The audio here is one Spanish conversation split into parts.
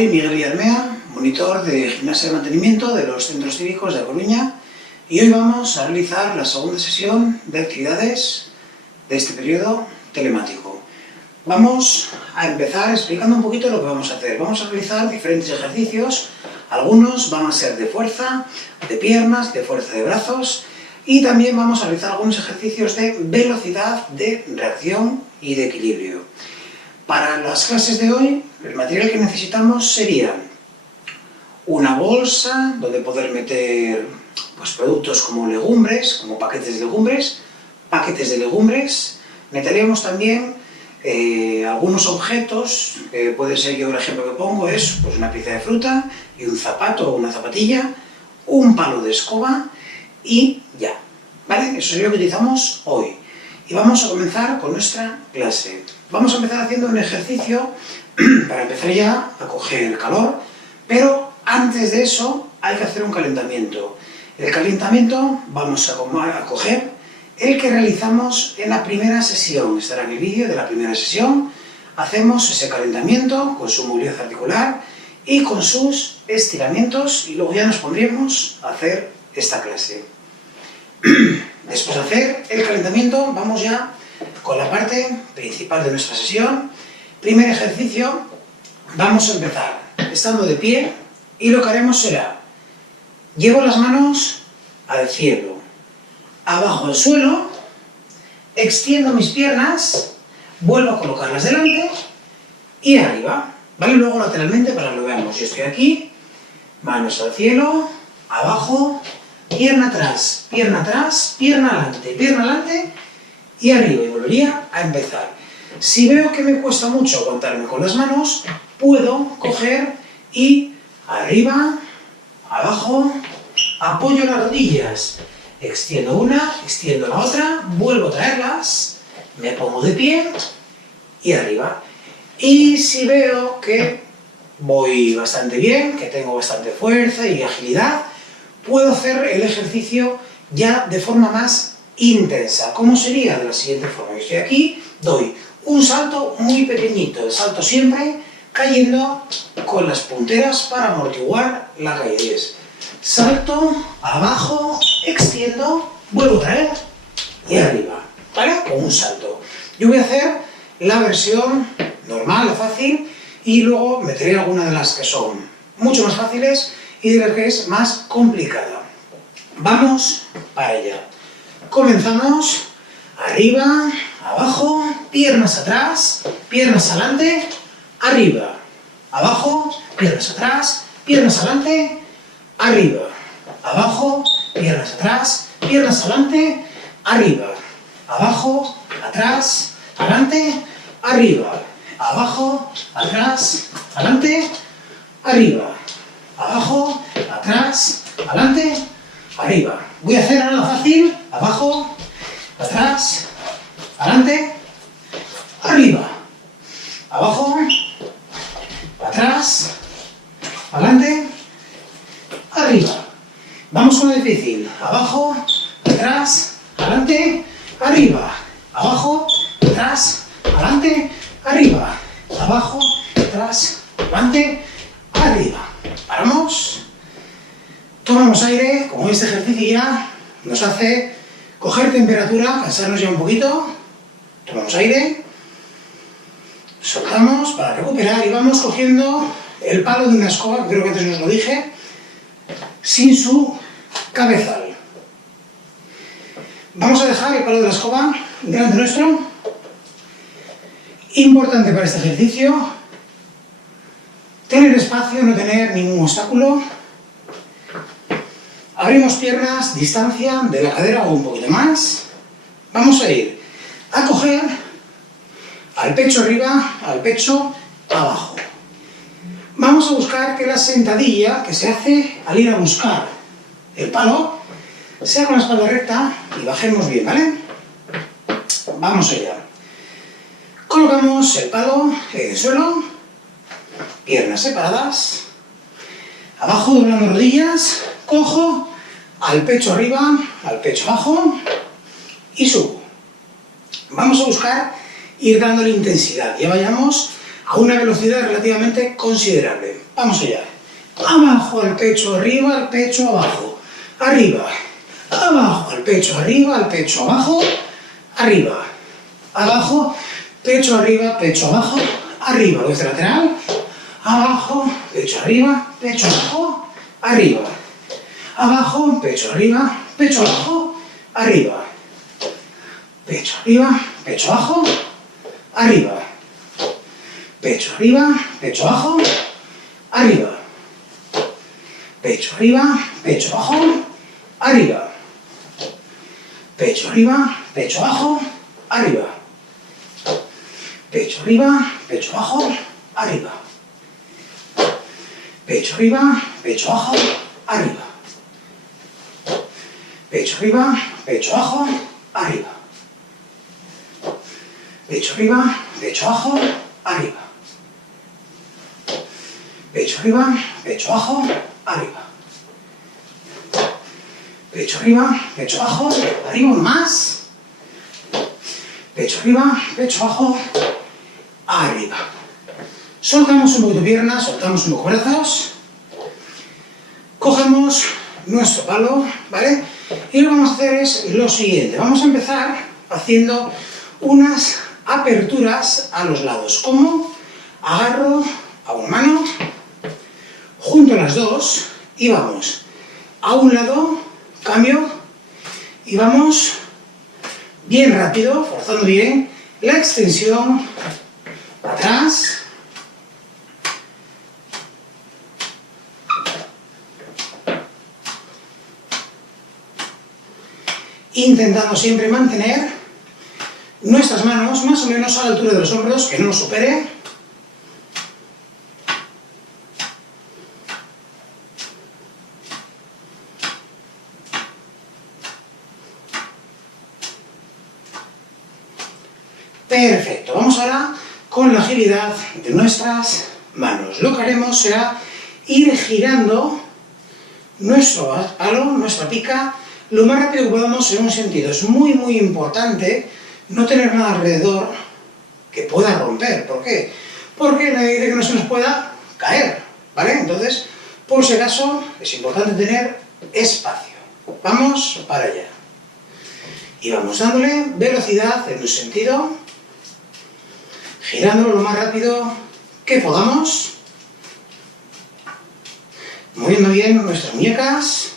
Soy Miguel Villarmea, monitor de gimnasia de mantenimiento de los centros cívicos de A Coruña, y hoy vamos a realizar la segunda sesión de actividades de este periodo telemático. Vamos a empezar explicando un poquito lo que vamos a hacer. Vamos a realizar diferentes ejercicios, algunos van a ser de fuerza, de piernas, de fuerza de brazos, y también vamos a realizar algunos ejercicios de velocidad, de reacción y de equilibrio. Para las clases de hoy, el material que necesitamos sería una bolsa donde poder meter productos como legumbres, como paquetes de legumbres. Meteríamos también algunos objetos, puede ser, yo el ejemplo que pongo es una pieza de fruta y un zapato o una zapatilla, un palo de escoba y ya, ¿vale? Eso es lo que utilizamos hoy. Y vamos a comenzar con nuestra clase. Vamos a empezar haciendo un ejercicio para empezar ya a coger calor, pero antes de eso hay que hacer un calentamiento. El calentamiento vamos a coger el que realizamos en la primera sesión. Estará en el vídeo de la primera sesión. Hacemos ese calentamiento con su movilidad articular y con sus estiramientos y luego ya nos pondríamos a hacer esta clase. Después de hacer el calentamiento vamos ya con la parte principal de nuestra sesión. Primer ejercicio, vamos a empezar estando de pie y lo que haremos será, llevo las manos al cielo, abajo al suelo, extiendo mis piernas, vuelvo a colocarlas delante y arriba, ¿vale? Luego lateralmente para que lo veamos. Yo estoy aquí, manos al cielo, abajo, pierna atrás, pierna adelante y arriba, y volvería a empezar. Si veo que me cuesta mucho aguantarme con las manos, puedo coger y arriba, abajo, apoyo las rodillas, extiendo una, extiendo la otra, vuelvo a traerlas, me pongo de pie y arriba. Y si veo que voy bastante bien, que tengo bastante fuerza y agilidad, puedo hacer el ejercicio ya de forma más intensa. ¿Cómo sería? De la siguiente forma. Yo estoy aquí, doy un salto muy pequeñito, salto siempre cayendo con las punteras para amortiguar la caída. Salto, abajo, extiendo, vuelvo a traer y arriba, ¿vale? Con un salto. Yo voy a hacer la versión normal, la fácil, y luego meteré algunas de las que son mucho más fáciles y de las que es más complicada. Vamos para allá. Comenzamos, arriba, abajo, piernas atrás, piernas adelante, arriba, abajo, piernas atrás, piernas adelante, arriba, abajo, piernas atrás, piernas adelante, arriba, abajo, atrás, adelante, arriba, abajo, atrás, adelante, arriba, abajo, atrás, adelante, arriba. Voy a hacer ahora la fácil, abajo, atrás, adelante, arriba, abajo, atrás, adelante, arriba. Vamos con la difícil, abajo, atrás, adelante, arriba, abajo, atrás, adelante, arriba, abajo, atrás, adelante, arriba. Paramos, tomamos aire, como este ejercicio ya nos hace coger temperatura, cansarnos ya un poquito, tomamos aire, soltamos para recuperar y vamos cogiendo el palo de una escoba, que creo que antes os lo dije, sin su cabezal. Vamos a dejar el palo de la escoba delante nuestro. Importante para este ejercicio, tener espacio, no tener ningún obstáculo. Abrimos piernas, distancia de la cadera o un poquito más. Vamos a ir a coger al pecho arriba, al pecho abajo. Vamos a buscar que la sentadilla que se hace al ir a buscar el palo sea con la espalda recta y bajemos bien, ¿vale? Vamos allá. Colocamos el palo en el suelo, piernas separadas, abajo doblando rodillas, cojo al pecho arriba, al pecho abajo y subo. Vamos a buscar ir dándole intensidad. Ya vayamos a una velocidad relativamente considerable. Vamos allá. Abajo al pecho, arriba al pecho, abajo. Arriba. Abajo al pecho, arriba al pecho, abajo. Arriba. Abajo, pecho arriba, pecho abajo. Arriba, luce lateral. Abajo, pecho arriba, pecho abajo. Arriba. Abajo, pecho arriba, pecho abajo. Arriba. Pecho arriba, pecho abajo. Arriba. Pecho arriba, pecho abajo. Arriba. Pecho arriba, pecho abajo. Arriba. Pecho arriba, pecho abajo. Arriba. Pecho arriba, pecho abajo. Arriba. Pecho arriba, pecho abajo. Arriba. Pecho arriba, pecho abajo. Arriba. Pecho arriba, pecho abajo. Arriba. Pecho arriba, pecho abajo. Arriba. Pecho arriba, pecho abajo. Arriba, uno más. Pecho arriba, pecho abajo. Arriba. Soltamos un poquito piernas, soltamos un poco brazos. Cogemos nuestro palo, ¿vale? Y lo que vamos a hacer es lo siguiente. Vamos a empezar haciendo unas aperturas a los lados. ¿Cómo? Agarro a una mano, junto las dos y vamos a un lado, cambio y vamos bien rápido, forzando bien la extensión, atrás, intentando siempre mantener nuestras manos más o menos a la altura de los hombros, que no nos supere. Perfecto, vamos ahora con la agilidad de nuestras manos. Lo que haremos será ir girando nuestro palo, nuestra pica, lo más rápido que podamos en un sentido. Es muy importante no tener nada alrededor que pueda romper. ¿Por qué? Porque nadie dice que no se nos pueda caer, ¿vale? Entonces, por si acaso, es importante tener espacio. Vamos para allá. Y vamos dándole velocidad en un sentido, girándolo lo más rápido que podamos, moviendo bien nuestras muñecas.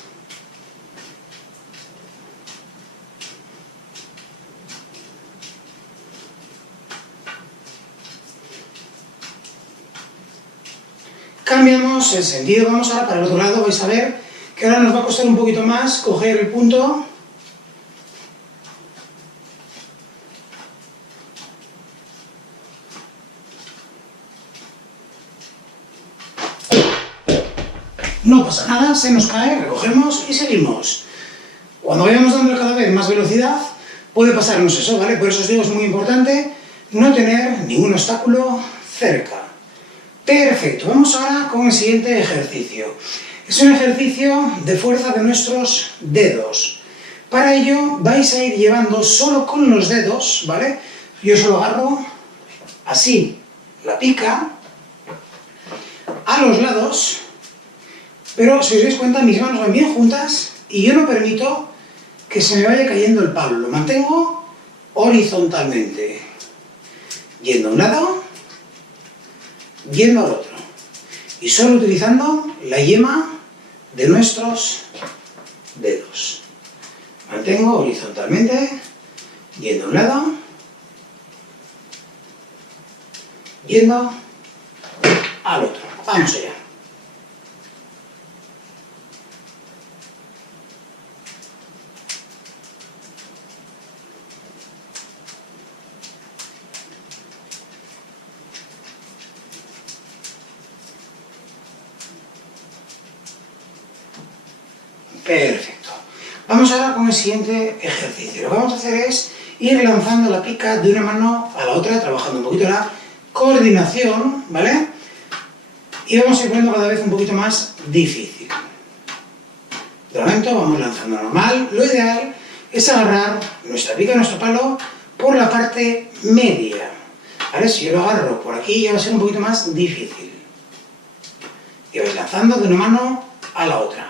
Cambiamos el sentido, vamos ahora para el otro lado. Vais a ver que ahora nos va a costar un poquito más coger el punto. No pasa nada, se nos cae, recogemos y seguimos. Cuando vayamos dándole cada vez más velocidad, puede pasarnos eso, ¿vale? Por eso os digo, es muy importante no tener ningún obstáculo cerca. Perfecto, vamos ahora con el siguiente ejercicio. Es un ejercicio de fuerza de nuestros dedos. Para ello vais a ir llevando solo con los dedos, ¿vale? Yo solo agarro así la pica a los lados, pero si os dais cuenta mis manos van bien juntas y yo no permito que se me vaya cayendo el palo. Lo mantengo horizontalmente, yendo a un lado, yendo al otro, y solo utilizando la yema de nuestros dedos. Mantengo horizontalmente, yendo a un lado, yendo al otro. Vamos allá. Perfecto. Vamos ahora con el siguiente ejercicio. Lo que vamos a hacer es ir lanzando la pica de una mano a la otra, trabajando un poquito la coordinación, ¿vale? Y vamos a ir poniendo cada vez un poquito más difícil. De momento vamos lanzando normal. Lo ideal es agarrar nuestra pica, nuestro palo, por la parte media. ¿Vale? Si yo lo agarro por aquí ya va a ser un poquito más difícil. Y vais lanzando de una mano a la otra.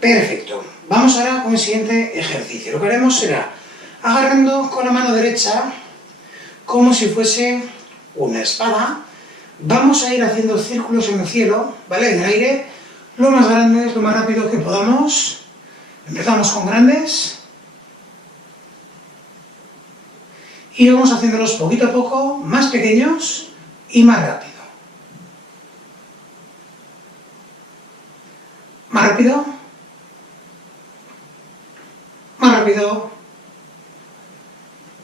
Perfecto. Vamos ahora con el siguiente ejercicio. Lo que haremos será agarrando con la mano derecha como si fuese una espada. Vamos a ir haciendo círculos en el cielo, ¿vale? En el aire, lo más grandes, lo más rápido que podamos. Empezamos con grandes. Y vamos haciéndolos poquito a poco, más pequeños y más rápido. Más rápido. Más rápido.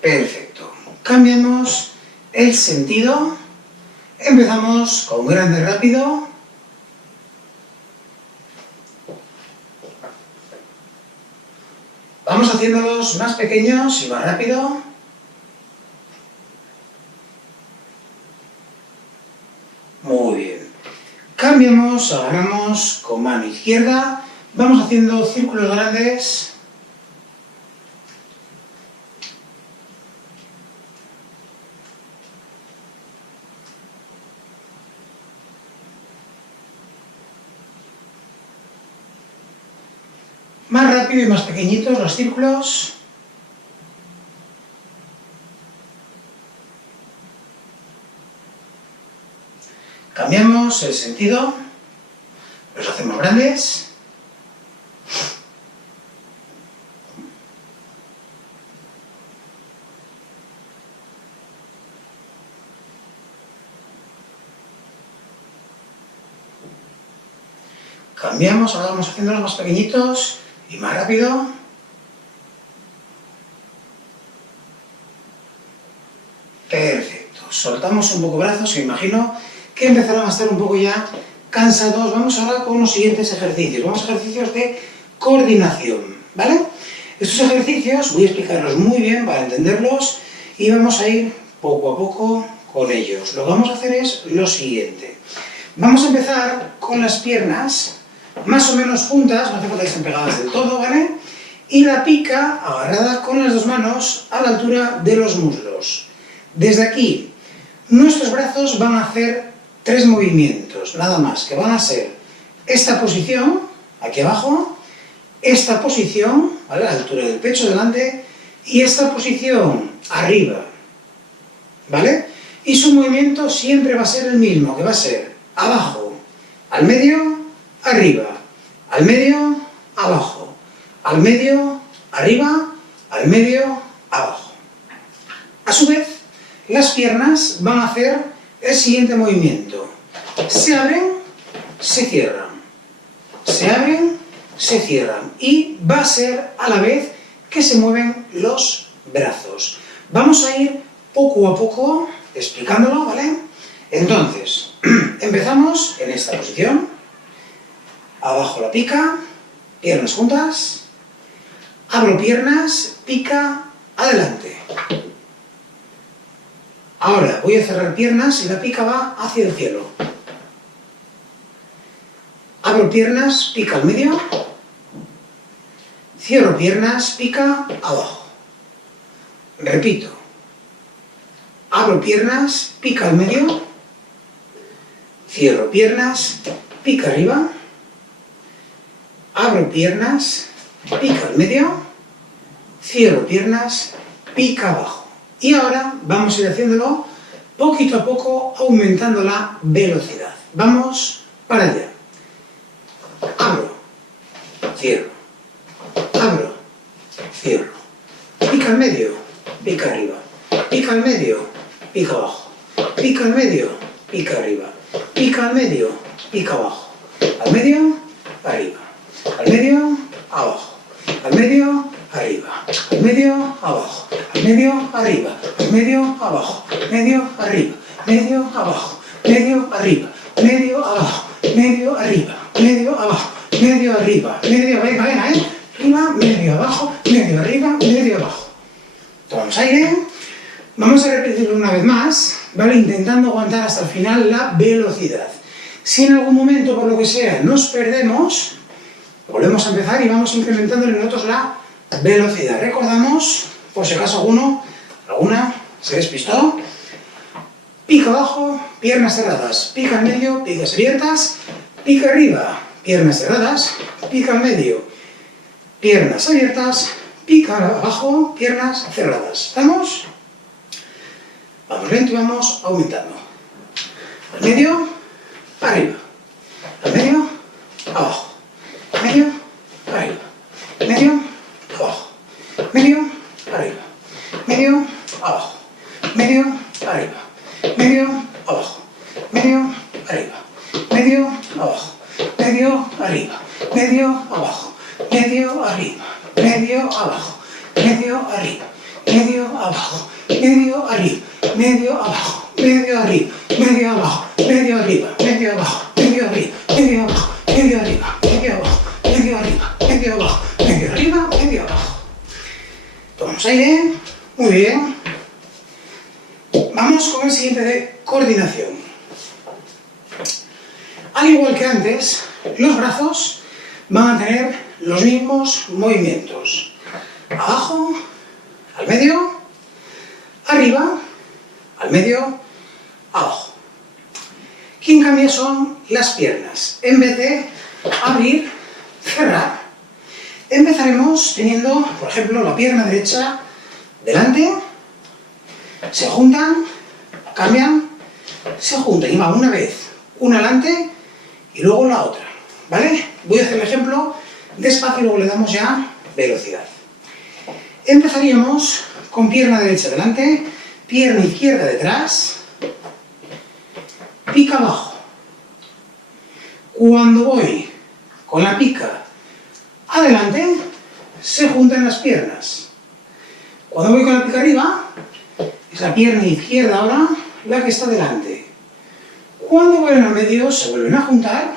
Perfecto. Cambiamos el sentido. Empezamos con grande rápido. Vamos haciéndolos más pequeños y más rápido. Muy bien. Cambiamos, agarramos con mano izquierda. Vamos haciendo círculos grandes. Más rápido y más pequeñitos los círculos. Cambiamos el sentido. Los hacemos grandes. Cambiamos, ahora vamos haciéndolos más pequeñitos y más rápido. Perfecto. Soltamos un poco brazos, que imagino que empezarán a estar un poco ya cansados. Vamos ahora con los siguientes ejercicios. Vamos a ejercicios de coordinación, ¿vale? Estos ejercicios voy a explicarlos muy bien para entenderlos y vamos a ir poco a poco con ellos. Lo que vamos a hacer es lo siguiente. Vamos a empezar con las piernas más o menos juntas, no hace falta que estén pegadas del todo, ¿vale? Y la pica agarrada con las dos manos a la altura de los muslos. Desde aquí, nuestros brazos van a hacer 3 movimientos, nada más, que van a ser esta posición, aquí abajo, esta posición, ¿vale? A la altura del pecho delante, y esta posición arriba, ¿vale? Y su movimiento siempre va a ser el mismo, que va a ser abajo, al medio, arriba, al medio, abajo, al medio, arriba, al medio, abajo. A su vez, las piernas van a hacer el siguiente movimiento. Se abren, se cierran. Se abren, se cierran. Y va a ser a la vez que se mueven los brazos. Vamos a ir poco a poco explicándolo, ¿vale? Entonces, empezamos en esta posición. Abajo la pica, piernas juntas. Abro piernas, pica, adelante. Ahora voy a cerrar piernas y la pica va hacia el cielo. Abro piernas, pica al medio. Cierro piernas, pica abajo. Repito. Abro piernas, pica al medio. Cierro piernas, pica arriba. Abro piernas, pica al medio. Cierro piernas, pica abajo. Y ahora vamos a ir haciéndolo poquito a poco, aumentando la velocidad. Vamos para allá. Abro, cierro, abro, cierro. Pica al medio, pica arriba. Pica al medio, pica abajo. Pica al medio, pica arriba. Pica al medio, pica abajo. Al medio, arriba. Al medio, abajo. Al medio, arriba. Al medio, abajo. Al medio, arriba. Al medio, abajo. Medio, arriba. Medio, abajo. Medio, arriba. Medio, abajo. Medio, arriba. Medio, abajo. Medio, arriba. Medio, venga, venga, arriba, medio, abajo. Medio, arriba, medio, abajo. Tomamos aire. Vamos a repetirlo una vez más, ¿vale? Intentando aguantar hasta el final la velocidad. Si en algún momento, por lo que sea, nos perdemos, volvemos a empezar y vamos incrementando en nosotros la velocidad. Recordamos, por si acaso alguna se despistó, pica abajo, piernas cerradas, pica al medio, picas abiertas, pica arriba, piernas cerradas, pica al medio, piernas abiertas, pica abajo, piernas cerradas. ¿Estamos? Vamos lento y vamos aumentando. Al medio, arriba. Al medio, abajo. Medio, arriba. Medio, abajo. Medio, arriba. Medio, abajo. Medio, arriba. Medio, abajo. Medio, arriba. Medio, abajo. Medio, arriba. Medio, abajo. Medio, arriba. Medio, abajo. Medio, arriba. Medio, abajo. Medio, arriba. Medio, abajo. Medio, arriba. Medio, abajo. Medio, arriba. Medio, abajo. Medio, arriba. Medio, abajo. Medio, arriba. Medio, abajo. Medio, arriba. Medio, abajo. Medio, arriba. Medio, abajo. Tomamos aire. Muy bien. Vamos con el siguiente de coordinación. Al igual que antes, los brazos van a tener los mismos movimientos. Abajo, al medio, arriba, al medio, abajo. Quien cambia son las piernas. En vez de abrir, cerrar, empezaremos teniendo, por ejemplo, la pierna derecha delante, se juntan, cambian, se juntan y va una vez, una delante y luego la otra, ¿vale? Voy a hacer el ejemplo despacio y luego le damos ya velocidad. Empezaríamos con pierna derecha delante, pierna izquierda detrás, pica abajo. Cuando voy con la pica adelante, se juntan las piernas. Cuando voy con la pica arriba, es la pierna izquierda ahora la que está delante. Cuando vuelven al medio, se vuelven a juntar.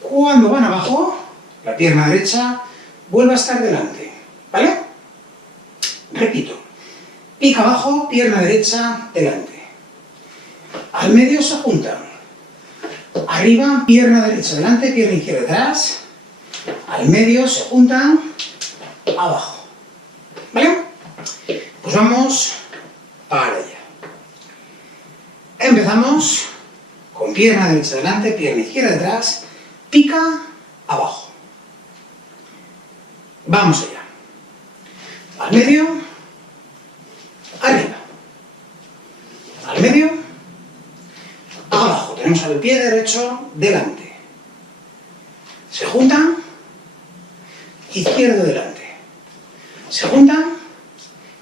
Cuando van abajo, la pierna derecha vuelve a estar delante. ¿Vale? Repito. Pica abajo, pierna derecha delante. Al medio se juntan. Arriba, pierna derecha delante, pierna izquierda atrás. Al medio se juntan. Abajo. ¿Vale? Pues vamos para allá. Empezamos con pierna derecha delante, pierna izquierda detrás, pica abajo. Vamos allá. Al medio, arriba. Al medio, abajo. Tenemos al pie derecho delante. Se juntan, izquierdo delante. Se juntan,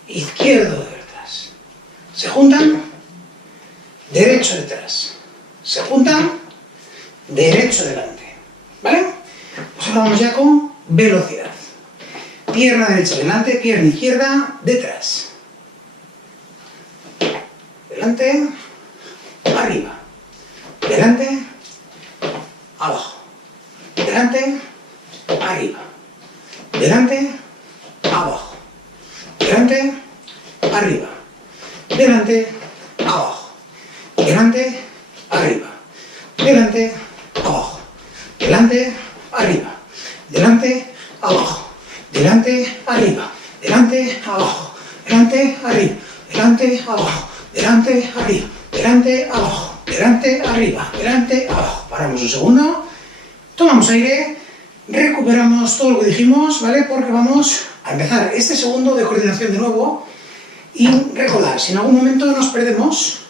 izquierdo detrás. Se juntan, derecho detrás. Se juntan, derecho delante. ¿Vale? Pues ahora vamos ya con velocidad. Pierna derecha delante, pierna izquierda detrás. Delante, arriba. Delante, abajo. Delante, arriba. Delante, abajo. Delante, arriba. Delante, abajo. Delante, arriba. Delante, abajo. Delante, arriba. Delante, abajo. Delante, arriba. Delante, abajo. Delante, arriba. Delante, abajo. Delante, arriba. Delante, abajo. Delante, arriba. Delante, abajo. Paramos un segundo. Tomamos aire. Recuperamos todo lo que dijimos, ¿vale? Porque vamos a empezar este segundo de coordinación de nuevo. Y recordar, si en algún momento nos perdemos,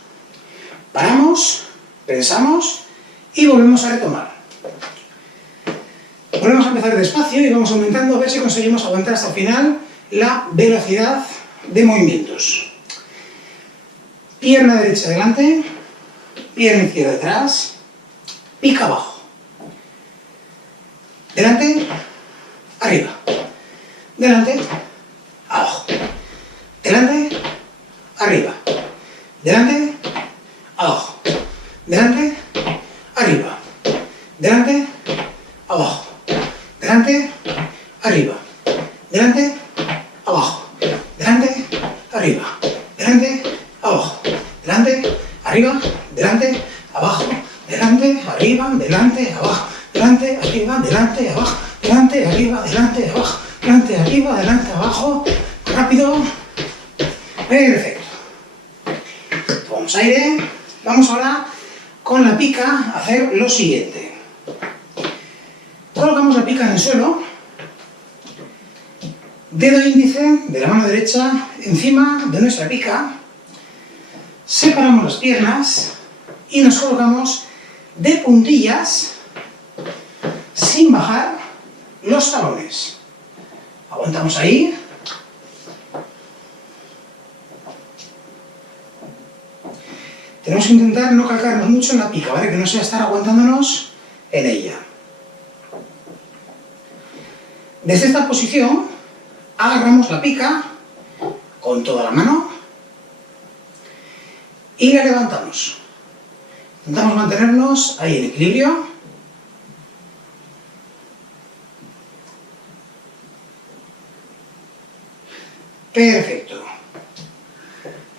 paramos, pensamos y volvemos a retomar. Volvemos a empezar despacio y vamos aumentando a ver si conseguimos aguantar hasta el final la velocidad de movimientos. Pierna derecha delante, pierna izquierda detrás, pica abajo. Delante, arriba. Delante, abajo. Delante, arriba. Delante, abajo. Delante, arriba. Delante, abajo. Delante, arriba. Delante, abajo. Delante, arriba. Delante, abajo. Delante, arriba. Delante, abajo. Delante, arriba. delante, abajo, delante, arriba, delante, abajo, delante, arriba, delante, abajo, delante, arriba, delante, abajo, rápido, perfecto. Tomamos aire, vamos ahora con la pica a hacer lo siguiente. Colocamos la pica en el suelo, dedo índice de la mano derecha encima de nuestra pica, separamos las piernas y nos colocamos de puntillas sin bajar los talones. Aguantamos ahí. Tenemos que intentar no calcarnos mucho en la pica, ¿vale? Que no sea estar aguantándonos en ella. Desde esta posición agarramos la pica con toda la mano y la levantamos. Intentamos mantenernos ahí en equilibrio. Perfecto.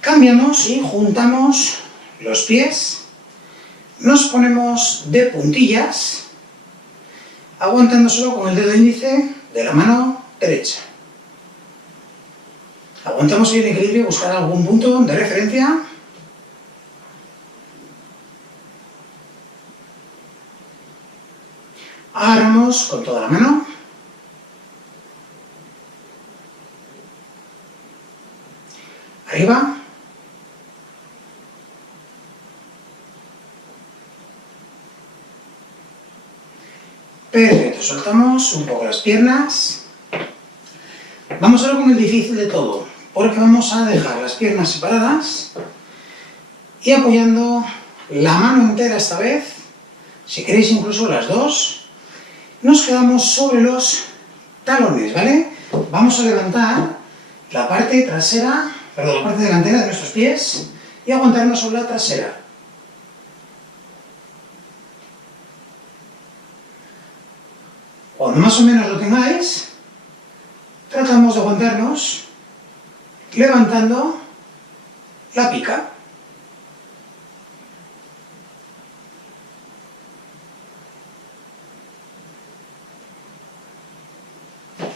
Cambiamos y juntamos los pies. Nos ponemos de puntillas, aguantando solo con el dedo índice de la mano derecha. Aguantamos ahí en equilibrio, buscar algún punto de referencia. Agarramos con toda la mano. Arriba. Perfecto, soltamos un poco las piernas. Vamos ahora con el difícil de todo, porque vamos a dejar las piernas separadas y apoyando la mano entera esta vez, si queréis incluso las dos, nos quedamos sobre los talones, ¿vale? Vamos a levantar la parte trasera, perdón, la parte delantera de nuestros pies y aguantarnos sobre la trasera. Cuando más o menos lo tengáis, tratamos de aguantarnos levantando la pica.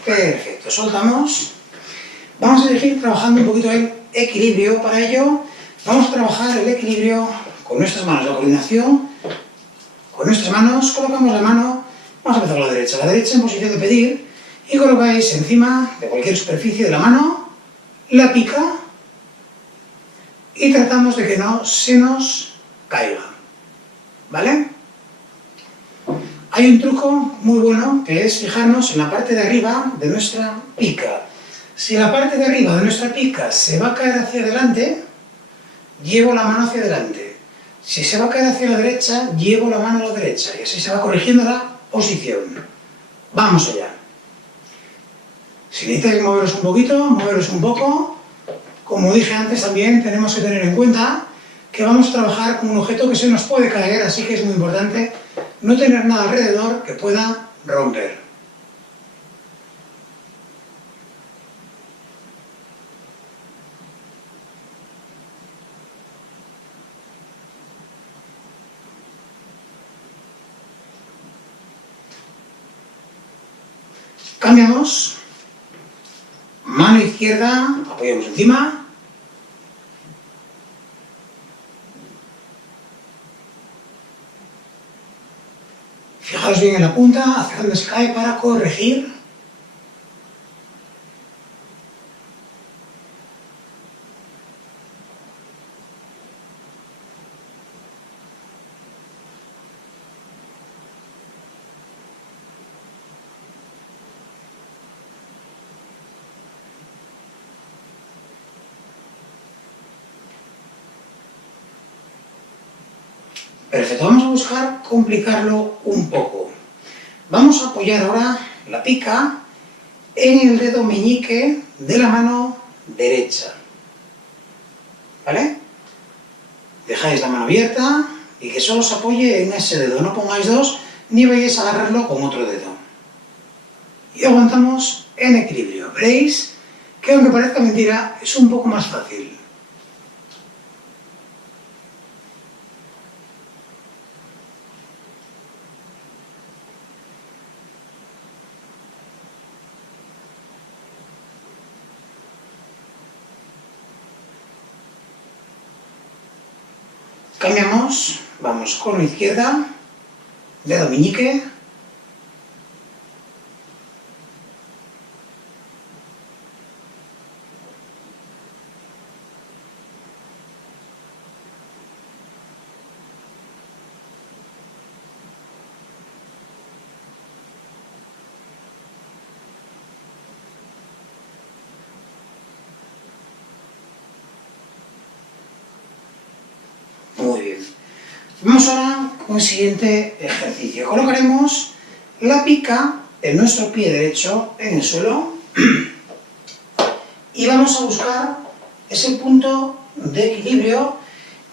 Perfecto, soltamos. Vamos a seguir trabajando un poquito el equilibrio. Para ello, vamos a trabajar el equilibrio con nuestras manos, la coordinación. Con nuestras manos colocamos la mano, vamos a empezar con la derecha en posición de pedir, y colocáis encima de cualquier superficie de la mano la pica y tratamos de que no se nos caiga, ¿vale? Hay un truco muy bueno que es fijarnos en la parte de arriba de nuestra pica. Si la parte de arriba de nuestra pica se va a caer hacia adelante, llevo la mano hacia adelante. Si se va a caer hacia la derecha, llevo la mano a la derecha y así se va corrigiendo la posición. Vamos allá. Si necesitáis moveros un poquito, moveros un poco. Como dije antes, también tenemos que tener en cuenta que vamos a trabajar con un objeto que se nos puede caer, así que es muy importante no tener nada alrededor que pueda romper. Cambiamos. Mano izquierda, apoyamos encima. Fijaros bien en la punta, hacia donde se cae para corregir. Perfecto, vamos a buscar complicarlo un poco. Vamos a apoyar ahora la pica en el dedo meñique de la mano derecha. ¿Vale? Dejáis la mano abierta y que solo se apoye en ese dedo. No pongáis dos ni vayáis a agarrarlo con otro dedo. Y aguantamos en equilibrio. Veréis que aunque parezca mentira, es un poco más fácil. Cambiamos, vamos con la izquierda, dedo meñique, muy bien. Vamos ahora con el siguiente ejercicio. Colocaremos la pica en nuestro pie derecho en el suelo y vamos a buscar ese punto de equilibrio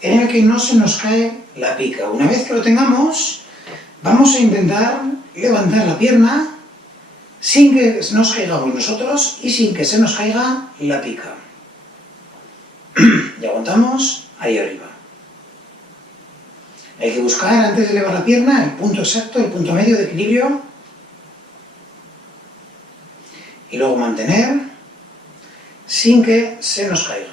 en el que no se nos cae la pica. Una vez que lo tengamos, vamos a intentar levantar la pierna sin que nos caigamos nosotros y sin que se nos caiga la pica. Y aguantamos ahí arriba. Hay que buscar, antes de elevar la pierna, el punto exacto, el punto medio de equilibrio. Y luego mantener sin que se nos caiga.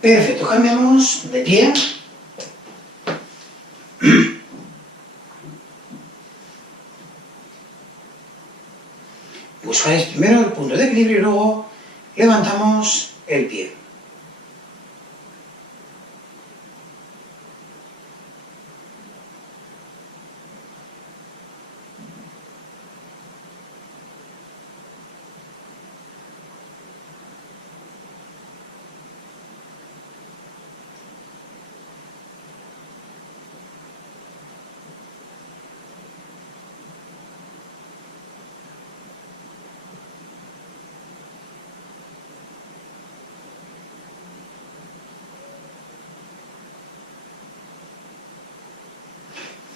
Perfecto, cambiamos de pie. Buscáis primero el punto de equilibrio y luego levantamos el pie.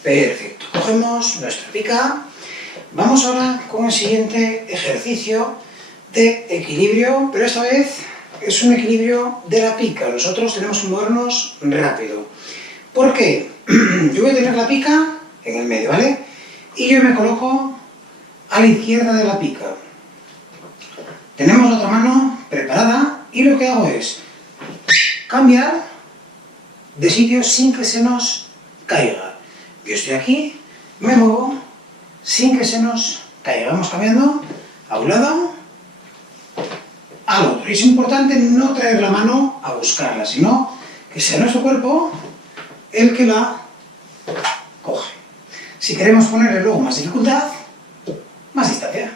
Perfecto, cogemos nuestra pica. Vamos ahora con el siguiente ejercicio de equilibrio, pero esta vez es un equilibrio de la pica. Nosotros tenemos que movernos rápido. ¿Por qué? Yo voy a tener la pica en el medio, ¿vale? Y yo me coloco a la izquierda de la pica. Tenemos la otra mano preparada y lo que hago es cambiar de sitio sin que se nos caiga. Yo estoy aquí, me muevo sin que se nos caiga. Vamos cambiando a un lado, al otro. Y es importante no traer la mano a buscarla, sino que sea nuestro cuerpo el que la coge. Si queremos ponerle luego más dificultad, más distancia.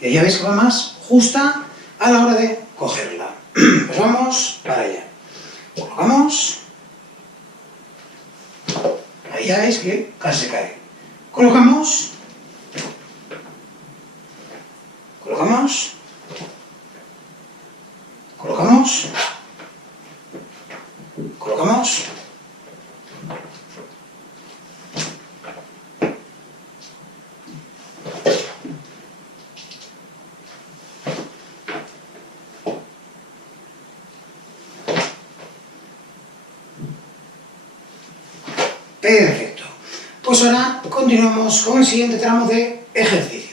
Y ahí ya veis que va más justa a la hora de cogerla. Pues vamos para allá. Colocamos. Ahí ya veis que casi se cae. Colocamos. Colocamos. Colocamos. Colocamos. Perfecto. Pues ahora continuamos con el siguiente tramo de ejercicio.